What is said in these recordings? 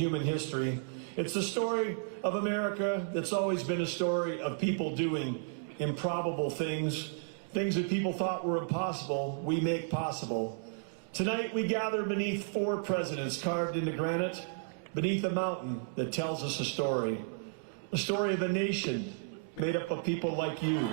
human history. It's the story of America that's always been a story of people doing improbable things, things that people thought were impossible, we make possible. Tonight we gather beneath 4 presidents carved into granite, beneath a mountain that tells us a story of a nation made up of people like you.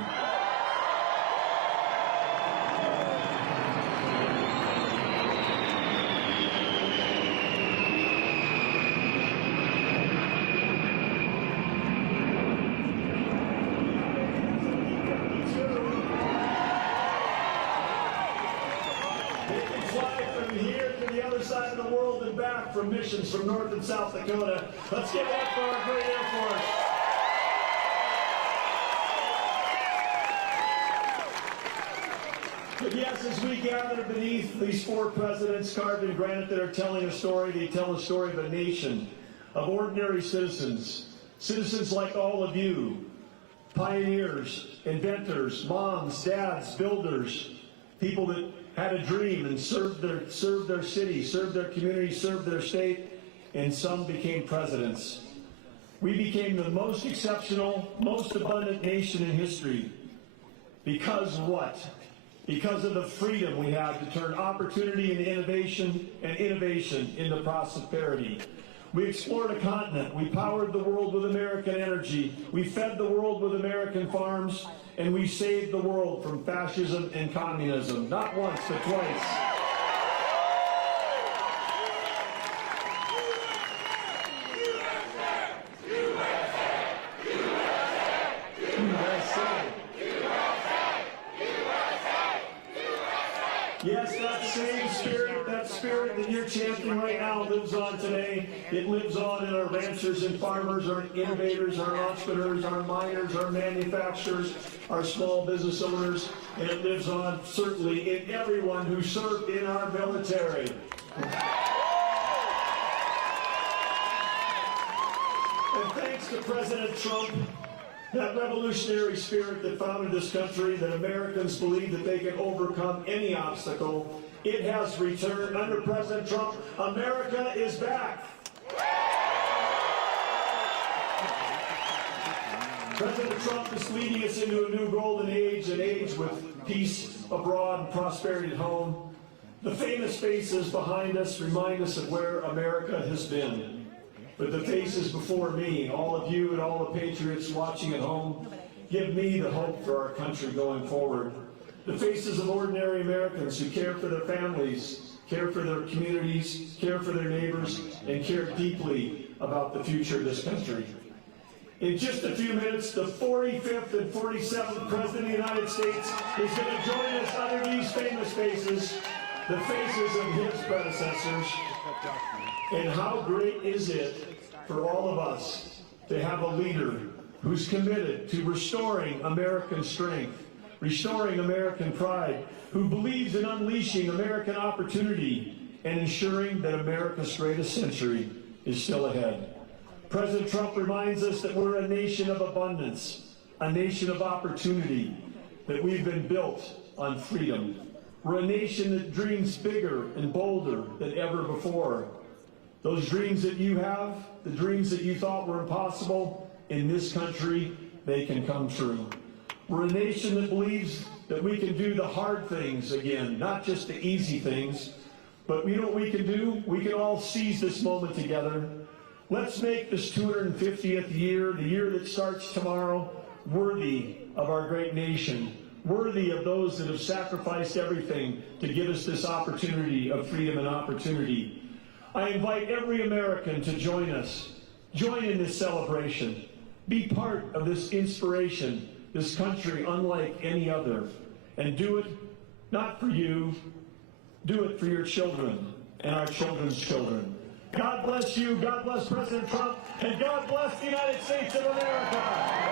Side of the world and back from missions from North and South Dakota. Let's give it up for our great Air Force. But yes, as we gather beneath these 4 presidents carved in granite that are telling a story, they tell a story of a nation, of ordinary citizens, citizens like all of you, pioneers, inventors, moms, dads, builders, people that had a dream and served their city, served their community, served their state, and some became presidents. We became the most exceptional, most abundant nation in history. Because what? Because of the freedom we have to turn opportunity into innovation and innovation into prosperity. We explored a continent. We powered the world with American energy. We fed the world with American farms. And we saved the world from fascism and communism, not once, but twice. Yes, that spirit that you're chanting right now lives on today. It lives on in our ranchers and farmers, our innovators, our entrepreneurs, our miners, our manufacturers, our small business owners, and it lives on certainly in everyone who served in our military. And thanks to President Trump, that revolutionary spirit that founded this country, that Americans believe that they can overcome any obstacle, it has returned. Under President Trump, America is back. President Trump is leading us into a new golden age, an age with peace abroad and prosperity at home. The famous faces behind us remind us of where America has been. But the faces before me, all of you and all the patriots watching at home, give me the hope for our country going forward. The faces of ordinary Americans who care for their families, care for their communities, care for their neighbors, and care deeply about the future of this country. In just a few minutes, the 45th and 47th President of the United States is going to join us under these famous faces, the faces of his predecessors. And how great is it for all of us to have a leader who's committed to restoring American strength, restoring American pride, who believes in unleashing American opportunity and ensuring that America's greatest century is still ahead. President Trump reminds us that we're a nation of abundance, a nation of opportunity, that we've been built on freedom. We're a nation that dreams bigger and bolder than ever before. Those dreams that you have, the dreams that you thought were impossible, in this country, they can come true. We're a nation that believes that we can do the hard things again, not just the easy things, but you know what we can do? We can all seize this moment together. Let's make this 250th year, the year that starts tomorrow, worthy of our great nation, worthy of those that have sacrificed everything to give us this opportunity of freedom and opportunity. I invite every American to join us. Join in this celebration. Be part of this inspiration, this country unlike any other. And do it not for you, do it for your children and our children's children. God bless you, God bless President Trump, and God bless the United States of America.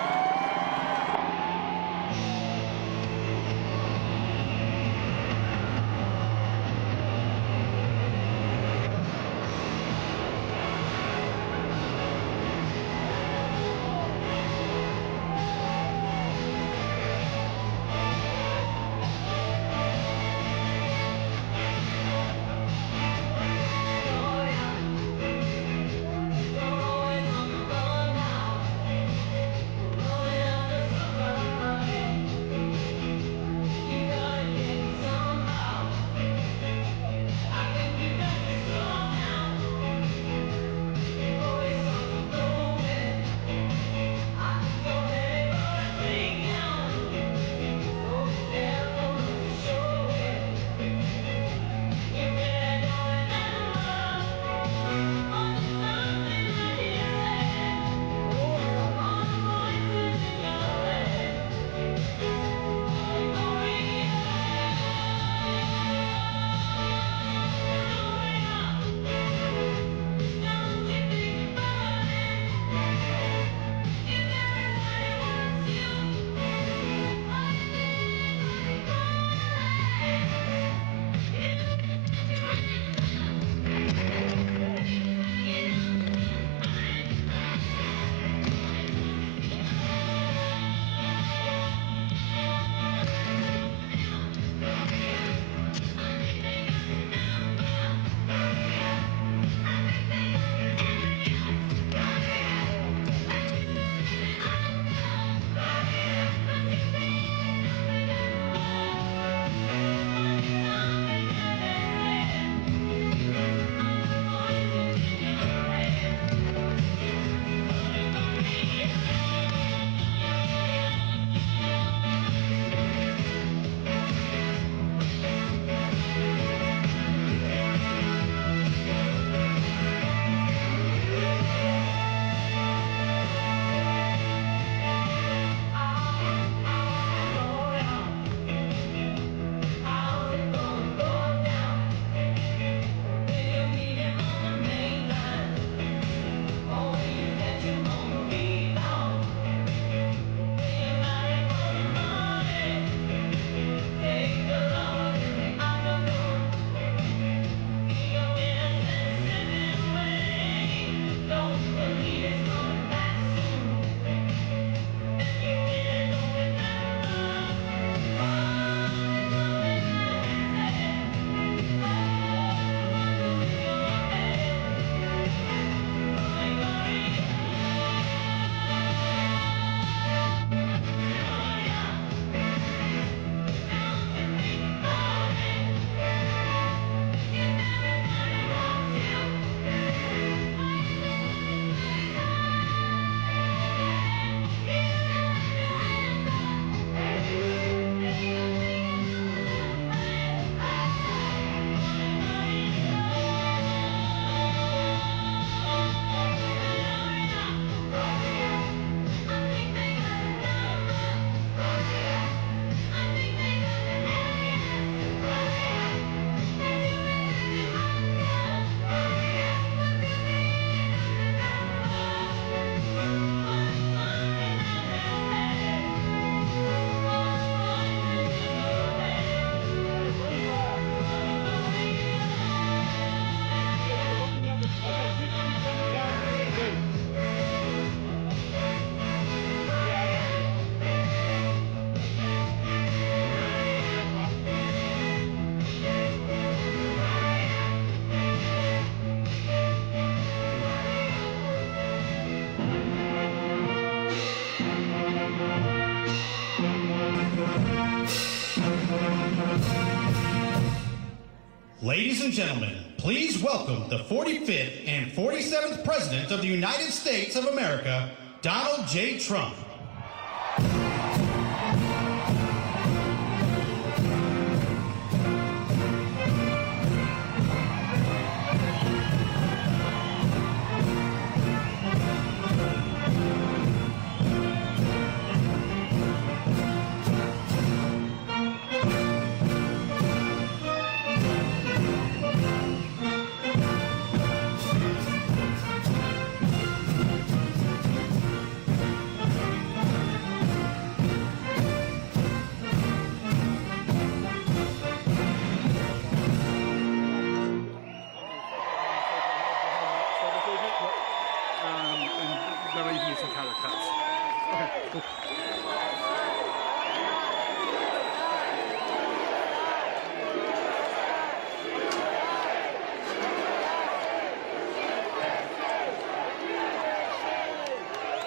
Ladies and gentlemen, please welcome the 45th and 47th President of the United States of America, Donald J. Trump.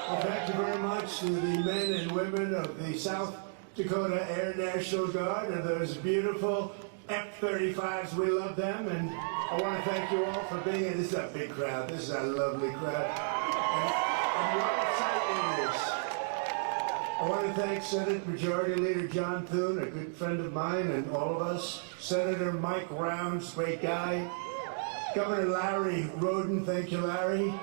Well, thank you very much to the men and women of the South Dakota Air National Guard and those beautiful F-35s. We love them, and I want to thank you all for being here. This is a big crowd. This is a lovely crowd. And what a sight it is. I want to thank Senate Majority Leader John Thune, a good friend of mine, and all of us. Senator Mike Rounds, great guy. Governor Larry Roden, thank you, Larry.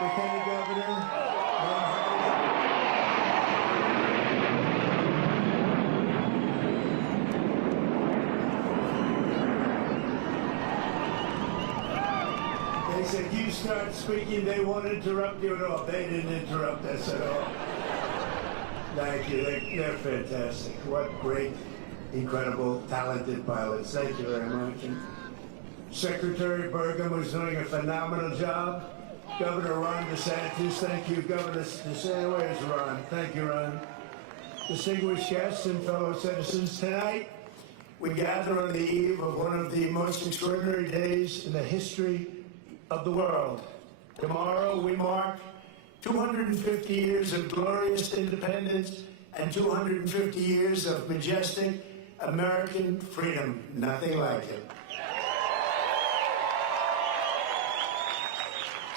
Lieutenant Governor. They said, you start speaking, they won't interrupt you at all. They didn't interrupt us at all. Thank you. They're fantastic. What great, incredible, talented pilots. Thank you very much. And Secretary Burgum was doing a phenomenal job. Governor Ron DeSantis, thank you. Governor DeSantis, where's Ron? Thank you, Ron. Distinguished guests and fellow citizens, tonight we gather on the eve of one of the most extraordinary days in the history of the world. Tomorrow we mark 250 years of glorious independence and 250 years of majestic American freedom. Nothing like it.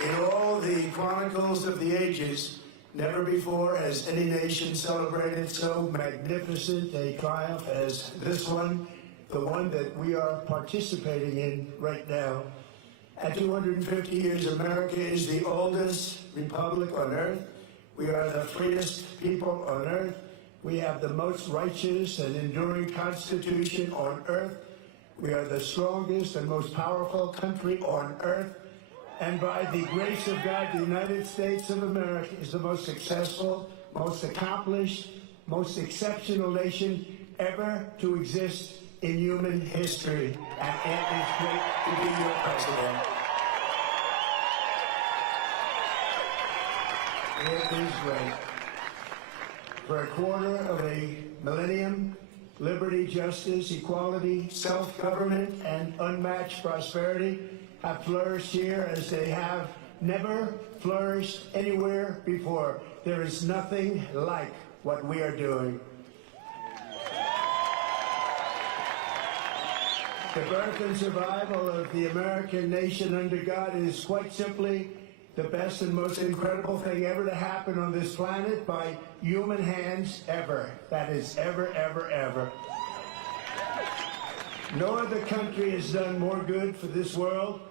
In all the chronicles of the ages, never before has any nation celebrated so magnificent a triumph as this one, the one that we are participating in right now. At 250 years, America is the oldest republic on earth. We are the freest people on earth. We have the most righteous and enduring constitution on earth. We are the strongest and most powerful country on earth. And by the grace of God, the United States of America is the most successful, most accomplished, most exceptional nation ever to exist in human history. And it is great to be your president. It is great. For a quarter of a millennium, liberty, justice, equality, self-government, and unmatched prosperity have flourished here as they have never flourished anywhere before. There is nothing like what we are doing. The birth and survival of the American nation under God is quite simply the best and most incredible thing ever to happen on this planet by human hands ever. That is ever, ever, ever. No other country has done more good for this world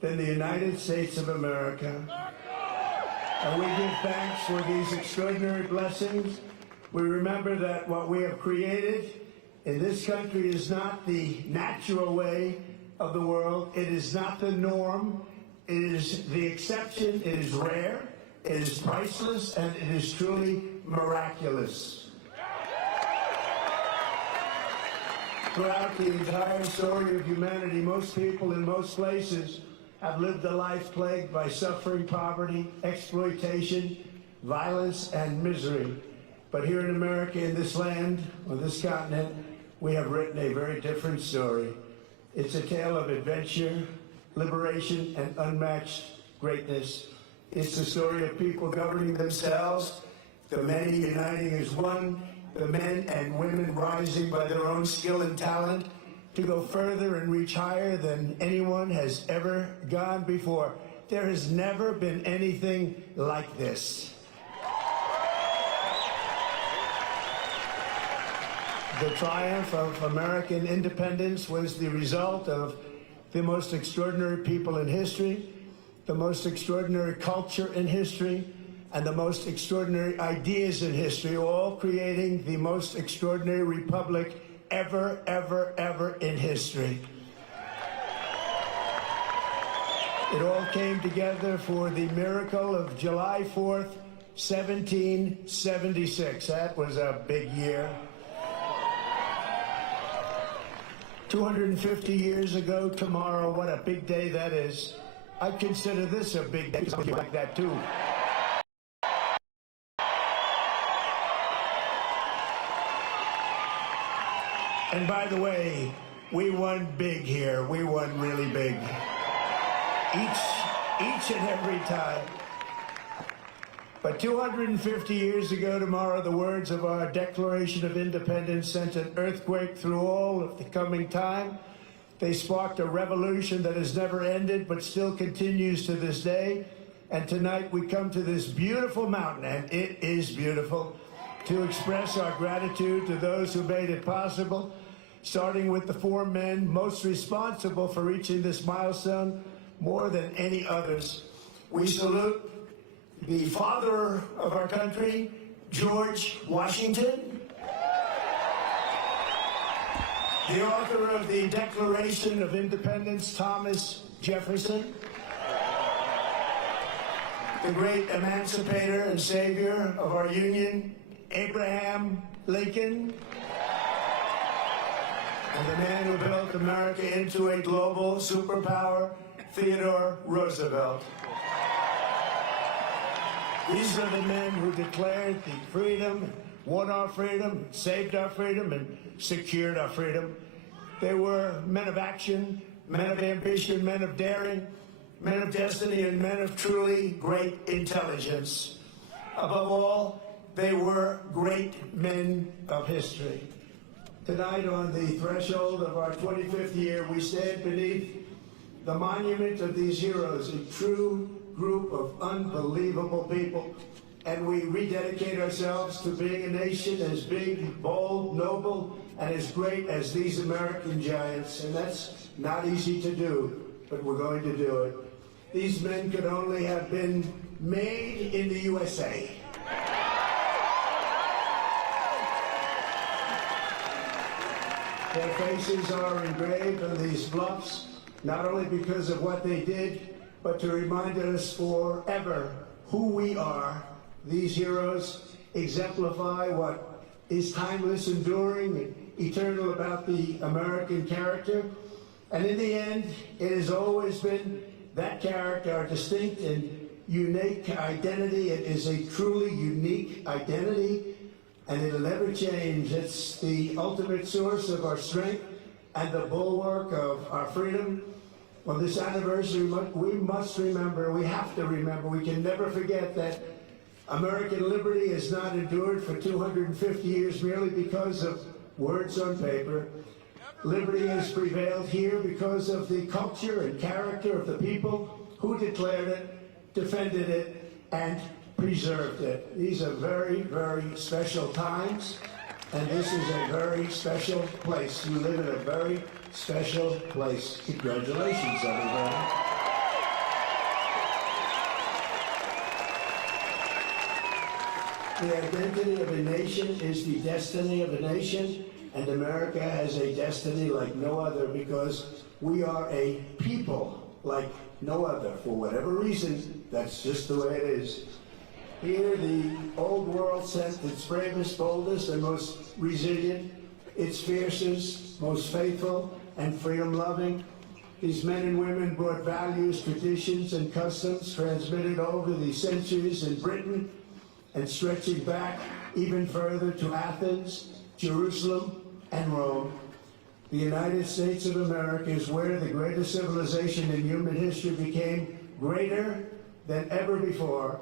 than the United States of America. And we give thanks for these extraordinary blessings. We remember that what we have created in this country is not the natural way of the world. It is not the norm. It is the exception. It is rare. It is priceless, and it is truly miraculous. Throughout the entire story of humanity, most people in most places have lived a life plagued by suffering, poverty, exploitation, violence, and misery. But here in America, in this land, on this continent, we have written a very different story. It's a tale of adventure, liberation, and unmatched greatness. It's the story of people governing themselves, the many uniting as one, the men and women rising by their own skill and talent to go further and reach higher than anyone has ever gone before. There has never been anything like this. The triumph of American independence was the result of the most extraordinary people in history, the most extraordinary culture in history, and the most extraordinary ideas in history, all creating the most extraordinary republic ever, ever, ever in history. It all came together for the miracle of July 4th, 1776. That was a big year. 250 years ago tomorrow, what a big day that is. I consider this a big day, something like that too. And by the way, we won big here. We won really big. Each and every time. But 250 years ago tomorrow, the words of our Declaration of Independence sent an earthquake through all of the coming time. They sparked a revolution that has never ended, but still continues to this day. And tonight we come to this beautiful mountain, and it is beautiful, to express our gratitude to those who made it possible, starting with the four men most responsible for reaching this milestone more than any others. We salute the father of our country, George Washington, the author of the Declaration of Independence, Thomas Jefferson, the great emancipator and savior of our Union, Abraham Lincoln, and the man who built America into a global superpower, Theodore Roosevelt. These are the men who declared the freedom, won our freedom, saved our freedom, and secured our freedom. They were men of action, men of ambition, men of daring, men of destiny, and men of truly great intelligence. Above all, they were great men of history. Tonight, on the threshold of our 25th year, we stand beneath the monument of these heroes, a true group of unbelievable people, and we rededicate ourselves to being a nation as big, bold, noble, and as great as these American giants. And that's not easy to do, but we're going to do it. These men could only have been made in the USA. Their faces are engraved on these bluffs, not only because of what they did, but to remind us forever who we are. These heroes exemplify what is timeless, enduring, and eternal about the American character. And in the end, it has always been that character, our distinct and unique identity. It is a truly unique identity, and it'll never change. It's the ultimate source of our strength and the bulwark of our freedom. On this anniversary, we must remember, we have to remember, we can never forget that American liberty has not endured for 250 years merely because of words on paper. Liberty has prevailed here because of the culture and character of the people who declared it, defended it, and preserved it. These are very, very special times, and this is a very special place. You live in a very special place. Congratulations, everybody. The identity of a nation is the destiny of a nation, and America has a destiny like no other because we are a people like no other. For whatever reason, that's just the way it is. Here, the old world sent its bravest, boldest, and most resilient, its fiercest, most faithful, and freedom-loving. These men and women brought values, traditions, and customs transmitted over the centuries in Britain and stretching back even further to Athens, Jerusalem, and Rome. The United States of America is where the greatest civilization in human history became greater than ever before.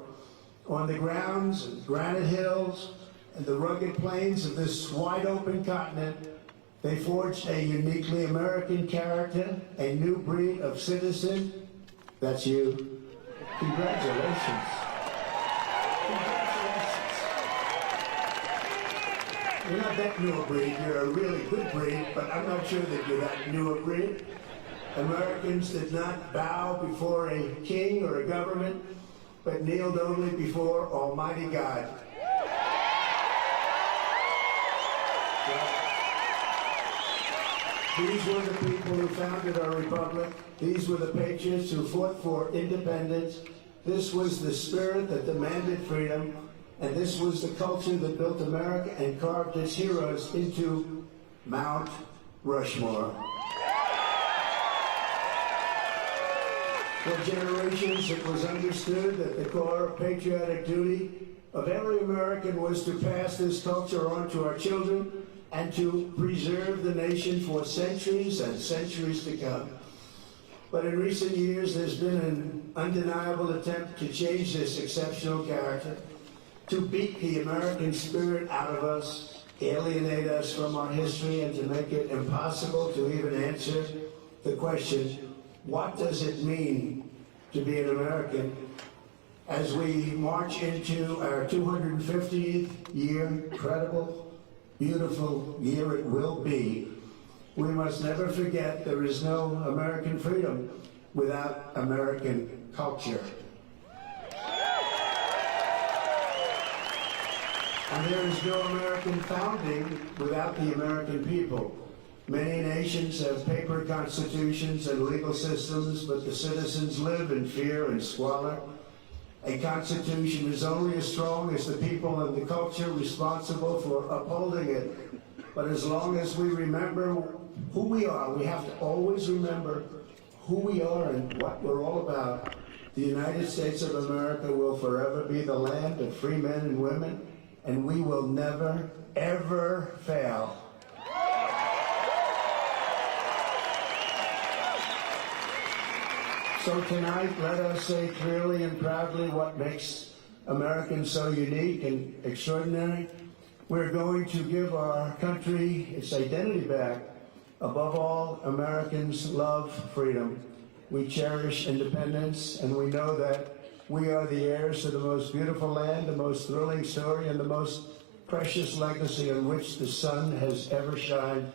On the grounds and granite hills and the rugged plains of this wide-open continent, they forged a uniquely American character, a new breed of citizen. That's you. Congratulations. You're not that new a breed. You're a really good breed, but I'm not sure that you're that new a breed. Americans did not bow before a king or a government, but kneeled only before Almighty God. These were the people who founded our republic. These were the patriots who fought for independence. This was the spirit that demanded freedom, and this was the culture that built America and carved its heroes into Mount Rushmore. For generations, it was understood that the core patriotic duty of every American was to pass this culture on to our children and to preserve the nation for centuries and centuries to come. But in recent years, there's been an undeniable attempt to change this exceptional character, to beat the American spirit out of us, alienate us from our history, and to make it impossible to even answer the question, what does it mean to be an American? As we march into our 250th year, incredible, beautiful year it will be, we must never forget there is no American freedom without American culture. And there is no American founding without the American people. Many nations have paper constitutions and legal systems, but the citizens live in fear and squalor. A constitution is only as strong as the people and the culture responsible for upholding it. But as long as we remember who we are, we have to always remember who we are and what we're all about. The United States of America will forever be the land of free men and women, and we will never, ever fail. So tonight, let us say clearly and proudly what makes Americans so unique and extraordinary. We're going to give our country its identity back. Above all, Americans love freedom. We cherish independence, and we know that we are the heirs to the most beautiful land, the most thrilling story, and the most precious legacy on which the sun has ever shined.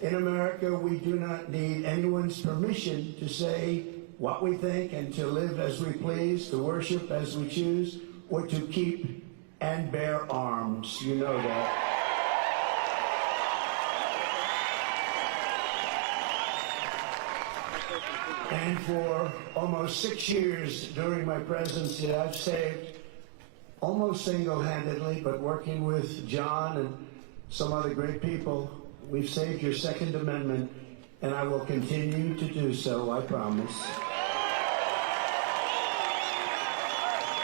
In America, we do not need anyone's permission to say what we think and to live as we please, to worship as we choose, or to keep and bear arms. You know that. And for almost 6 years during my presidency, I've saved, almost single-handedly, but working with John and some other great people, we've saved your Second Amendment, and I will continue to do so, I promise.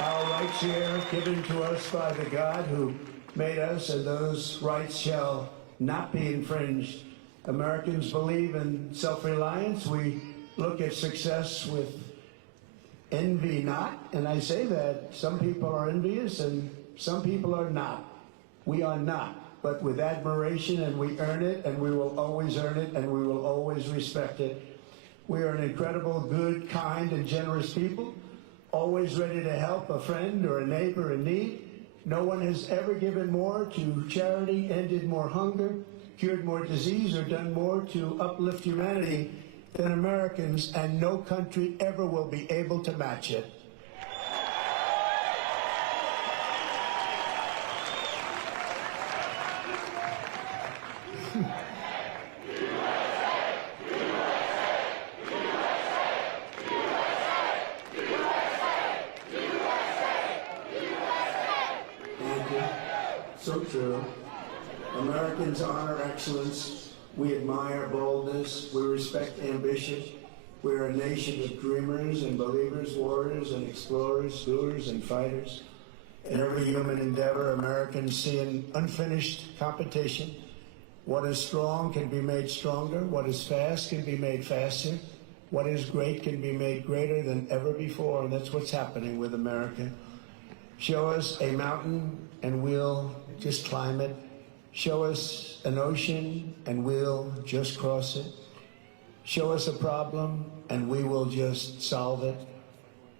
Our rights here given to us by the God who made us, and those rights shall not be infringed. Americans believe in self-reliance. We look at success with envy not, and I say that some people are envious and some people are not. We are not, but with admiration, and we earn it, and we will always earn it, and we will always respect it. We are an incredible, good, kind, and generous people, always ready to help a friend or a neighbor in need. No one has ever given more to charity, ended more hunger, cured more disease, or done more to uplift humanity than Americans, and no country ever will be able to match it. So true. Americans honor excellence. We admire boldness. We respect ambition. We're a nation of dreamers and believers, warriors and explorers, doers and fighters. In every human endeavor, Americans see an unfinished competition. What is strong can be made stronger. What is fast can be made faster. What is great can be made greater than ever before. And that's what's happening with America. Show us a mountain and we'll just climb it. Show us an ocean, and we'll just cross it. Show us a problem, and we will just solve it.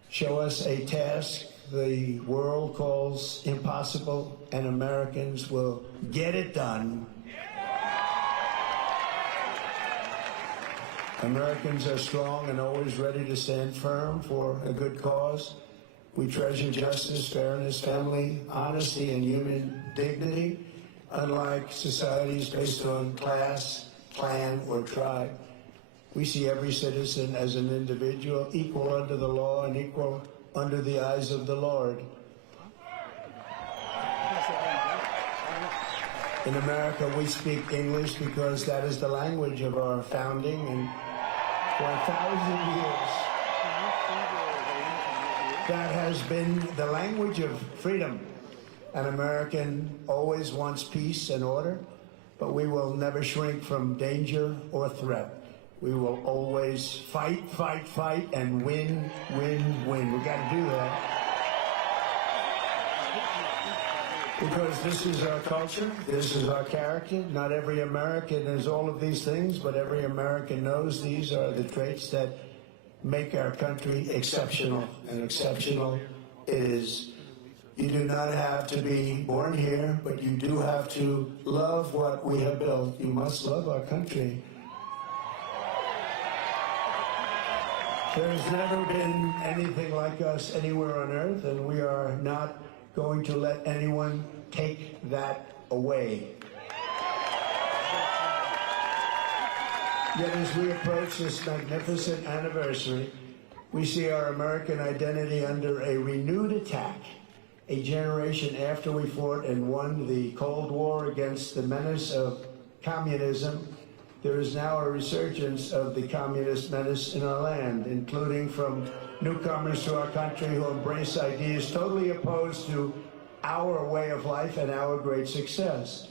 Show us a task the world calls impossible, and Americans will get it done. Americans are strong and always ready to stand firm for a good cause. We treasure justice, fairness, family, honesty, and human dignity, unlike societies based on class, clan, or tribe. We see every citizen as an individual, equal under the law and equal under the eyes of the Lord. In America, we speak English because that is the language of our founding, and for 1,000 years, that has been the language of freedom. An American always wants peace and order, but we will never shrink from danger or threat. We will always fight, fight, fight, and win, win, win. We got to do that. Because this is our culture, this is our character. Not every American is all of these things, but every American knows these are the traits that make our country exceptional. And exceptional it is. You do not have to be born here, but you do have to love what we have built. You must love our country. There has never been anything like us anywhere on earth, and we are not going to let anyone take that away. Yet as we approach this magnificent anniversary, we see our American identity under a renewed attack. A generation after we fought and won the Cold War against the menace of communism, there is now a resurgence of the communist menace in our land, including from newcomers to our country who embrace ideas totally opposed to our way of life and our great success.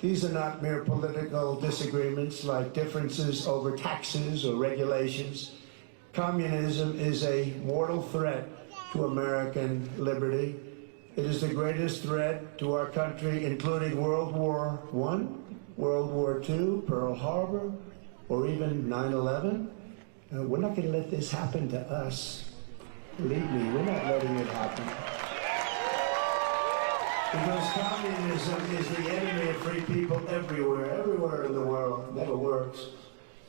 These are not mere political disagreements like differences over taxes or regulations. Communism is a mortal threat to American liberty. It is the greatest threat to our country, including World War I, World War II, Pearl Harbor, or even 9/11. We're not going to let this happen to us. Believe me, we're not letting it happen. Because communism is the enemy of free people everywhere in the world. It never works.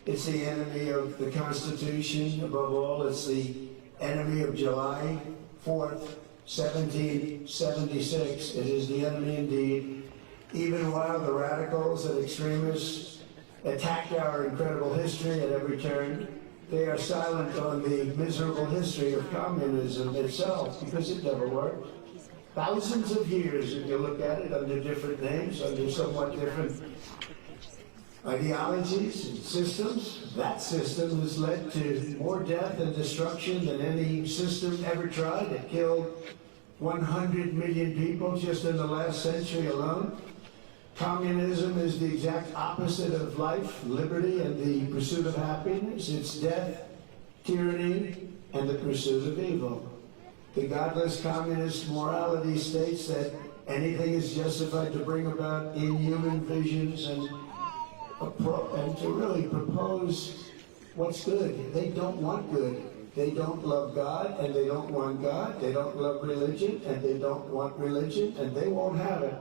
It's the enemy of the Constitution. Above all, it's the enemy of July 4th, 1776. It is the enemy indeed. Even while the radicals and extremists attack our incredible history at every turn, they are silent on the miserable history of communism itself, because it never worked. Thousands of years, if you look at it, under different names, under somewhat different ideologies and systems, that system has led to more death and destruction than any system ever tried. It killed 100 million people just in the last century alone. Communism is the exact opposite of life, liberty, and the pursuit of happiness. It's death, tyranny, and the pursuit of evil. The godless communist morality states that anything is justified to bring about inhuman visions and to really propose what's good. They don't want good. They don't love God, and they don't want God. They don't love religion, and they don't want religion, and they won't have it.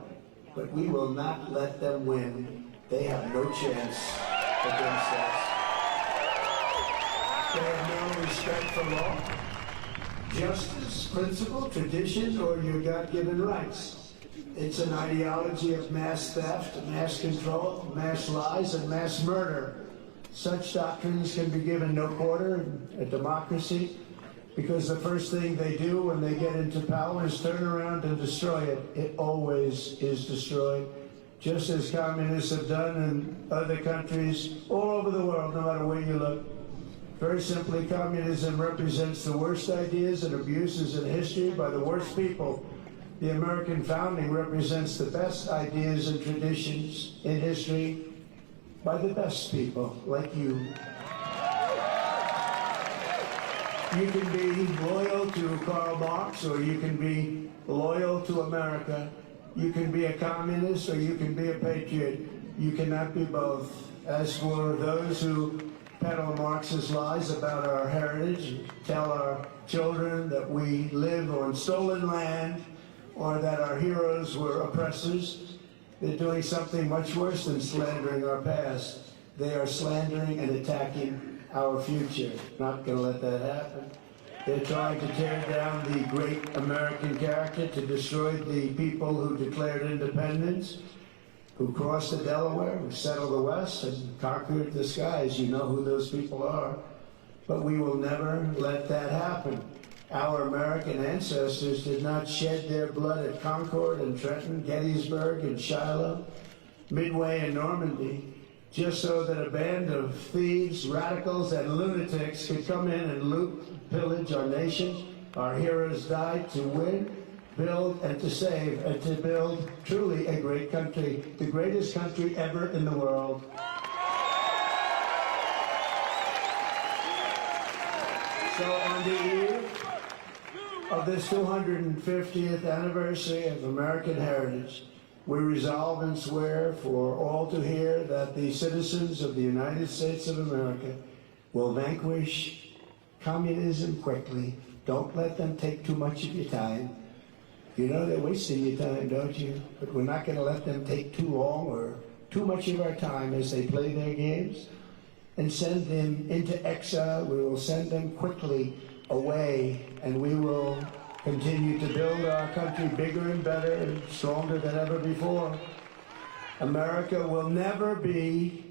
But we will not let them win. They have no chance against us. They have no respect for law, justice, principle, tradition, or your God-given rights. It's an ideology of mass theft, mass control, mass lies, and mass murder. Such doctrines can be given no quarter in a democracy, because the first thing they do when they get into power is turn around and destroy it. It always is destroyed, just as communists have done in other countries all over the world, no matter where you look. Very simply, communism represents the worst ideas and abuses in history by the worst people. The American founding represents the best ideas and traditions in history by the best people, like you. You can be loyal to Karl Marx, or you can be loyal to America. You can be a communist or you can be a patriot. You cannot be both. As for those who peddle Marxist lies about our heritage, tell our children that we live on stolen land or that our heroes were oppressors, they're doing something much worse than slandering our past. They are slandering and attacking our future. Not going to let that happen. They're trying to tear down the great American character, to destroy the people who declared independence, who crossed the Delaware, who settled the West and conquered the skies. You know who those people are. But we will never let that happen. Our American ancestors did not shed their blood at Concord and Trenton, Gettysburg and Shiloh, Midway and Normandy, just so that a band of thieves, radicals, and lunatics could come in and loot, pillage our nation. Our heroes died to win, build, and to save, and to build truly a great country, the greatest country ever in the world. So on the eve of this 250th anniversary of American heritage, we resolve and swear for all to hear that the citizens of the United States of America will vanquish communism quickly. Don't let them take too much of your time. You know they're wasting your time, don't you? But we're not going to let them take too long or too much of our time as they play their games and send them into exile. We will send them quickly away, and we will continue to build our country bigger and better and stronger than ever before. America will never be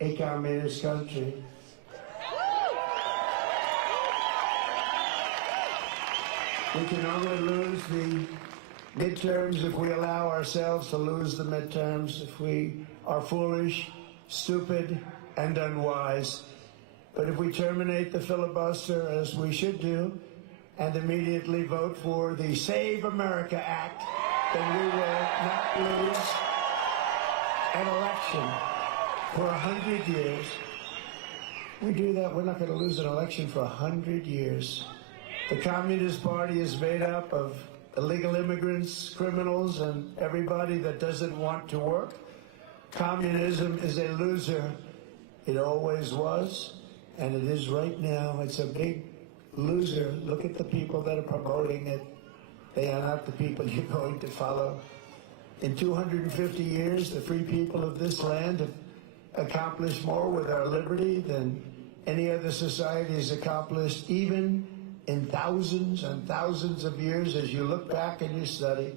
a communist country. We can only lose the midterms if we allow ourselves to lose the midterms, if we are foolish, stupid, and unwise. But if we terminate the filibuster, as we should do, and immediately vote for the Save America Act, then we will not lose an election for 100 years. We do that, we're not going to lose an election for 100 years. The Communist Party is made up of illegal immigrants, criminals, and everybody that doesn't want to work. Communism is a loser. It always was, and it is right now. It's a big loser. Look at the people that are promoting it. They are not the people you're going to follow. In 250 years, the free people of this land have accomplished more with our liberty than any other society has accomplished, even in thousands and thousands of years. As you look back and you study,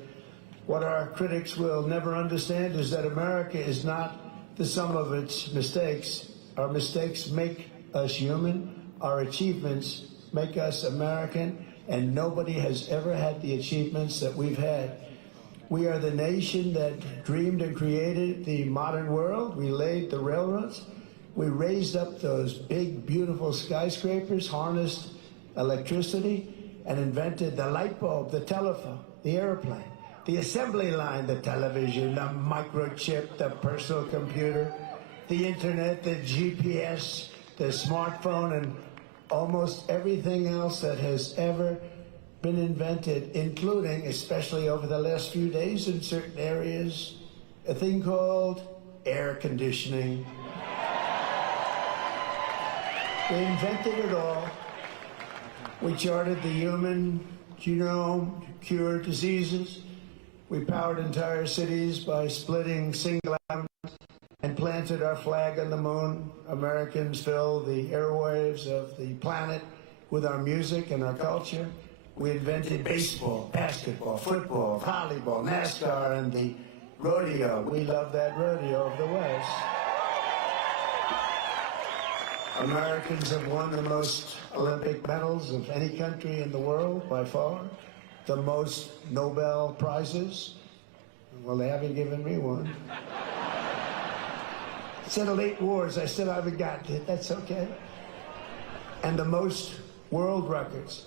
what our critics will never understand is that America is not the sum of its mistakes. Our mistakes make us human. Our achievements make us American, and nobody has ever had the achievements that we've had. We are the nation that dreamed and created the modern world. We laid the railroads. We raised up those big, beautiful skyscrapers, harnessed electricity, and invented the light bulb, the telephone, the airplane, the assembly line, the television, the microchip, the personal computer, the internet, the GPS, the smartphone, and almost everything else that has ever been invented, including, especially over the last few days in certain areas, a thing called air conditioning. We invented it all. We charted the human genome to cure diseases. We powered entire cities by splitting single atoms and planted our flag on the moon. Americans filled the airwaves of the planet with our music and our culture. We invented baseball, basketball, football, volleyball, NASCAR, and the rodeo. We love that rodeo of the West. Americans have won the most Olympic medals of any country in the world, by far. The most Nobel Prizes. Well, they haven't given me one. Settled 8 wars, I still haven't gotten it. That's okay. And the most world records.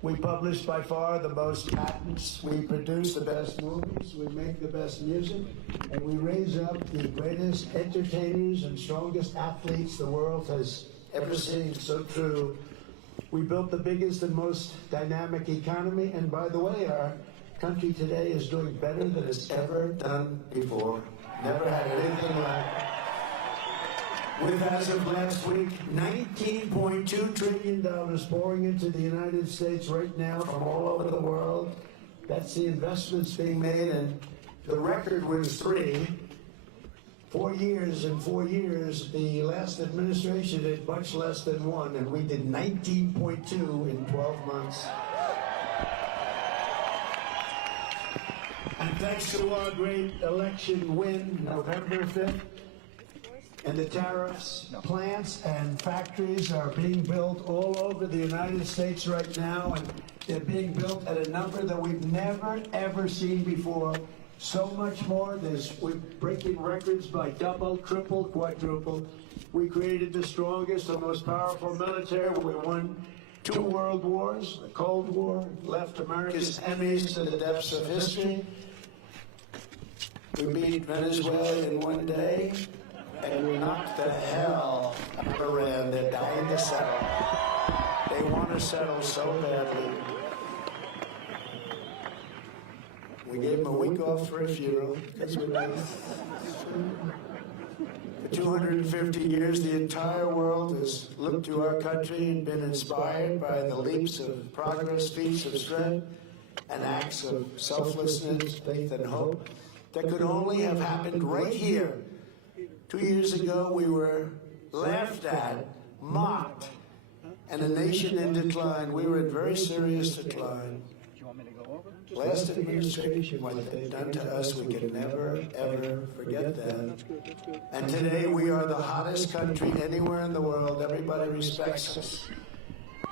We publish by far the most patents. We produce the best movies. We make the best music. And we raise up the greatest entertainers and strongest athletes the world has ever seen. So true. We built the biggest and most dynamic economy. And by the way, our country today is doing better than it's ever done before. Never had anything like it. With, as of last week, $19.2 trillion pouring into the United States right now from all over the world. That's the investments being made, and the record was 3. 4 years, in 4 years, the last administration did much less than 1, and we did 19.2 in 12 months. And thanks to our great election win, November 5th, and the tariffs, plants and factories are being built all over the United States right now, and they're being built at a number that we've never, ever seen before. So much more. We're breaking records by double, triple, quadruple. We created the strongest and most powerful military. We won 2 world wars, the Cold War, left America's enemies to the depths of history. We beat Venezuela in 1 day, and we knocked the hell out of Iran. They're dying to settle. They want to settle so badly. We gave them a week off for a funeral. That's what I... For 250 years, the entire world has looked to our country and been inspired by the leaps of progress, feats of strength, and acts of selflessness, faith, and hope that could only have happened right here. 2 years ago, we were laughed at, mocked, and a nation in decline. We were in very serious decline. Last administration, what they've done to us, we can never, ever forget that. And today, we are the hottest country anywhere in the world. Everybody respects us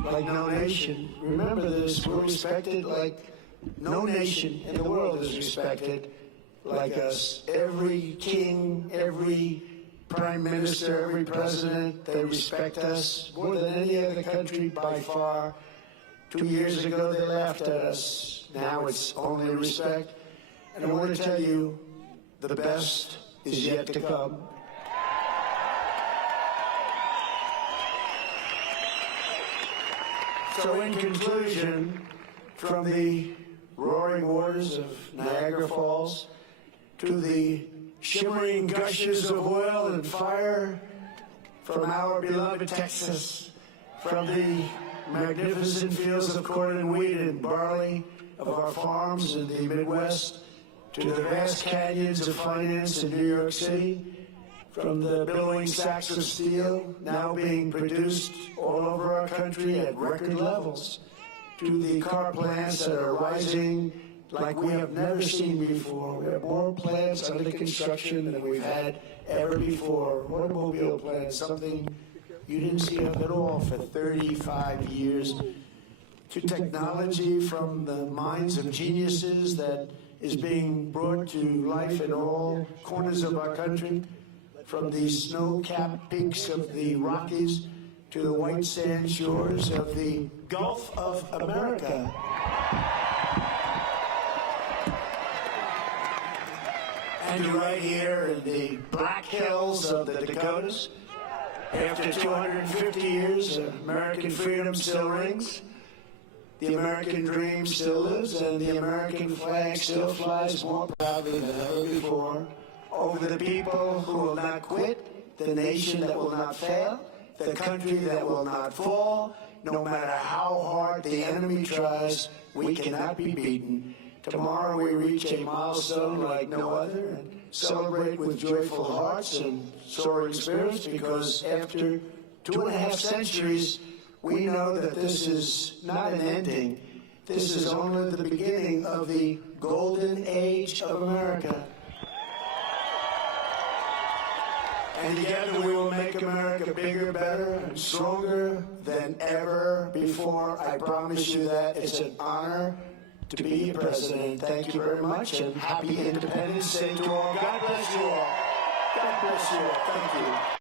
like no nation. Remember this, we're respected like no nation in the world is respected like us. Every king, every prime minister, every president, they respect us more than any other country by far. 2 years ago, they laughed at us. Now it's only respect. And I want to tell you, the best is yet to come. So in conclusion, from the roaring waters of Niagara Falls to the shimmering gushes of oil and fire from our beloved Texas, from the magnificent fields of corn and wheat and barley of our farms in the Midwest, to the vast canyons of finance in New York City, from the billowing sacks of steel now being produced all over our country at record levels, to the car plants that are rising like we have never seen before. We have more plants under construction than we've had ever before. Automobile plants, something you didn't see of at all for 35 years. To technology from the minds of geniuses that is being brought to life in all corners of our country, from the snow-capped peaks of the Rockies to the white sand shores of the Gulf of America. And right here in the Black Hills of the Dakotas, after 250 years, American freedom still rings, the American dream still lives, and the American flag still flies more proudly than ever before over the people who will not quit, the nation that will not fail, the country that will not fall. No matter how hard the enemy tries, we cannot be beaten. Tomorrow we reach a milestone like no other and celebrate with joyful hearts and soaring spirits, because after 2.5 centuries, we know that this is not an ending. This is only the beginning of the golden age of America. And together we will make America bigger, better, and stronger than ever before. I promise you that. It's an honor to be your president. Thank you very much, and happy Independence Day to all. God bless you all. God bless you all. Thank you.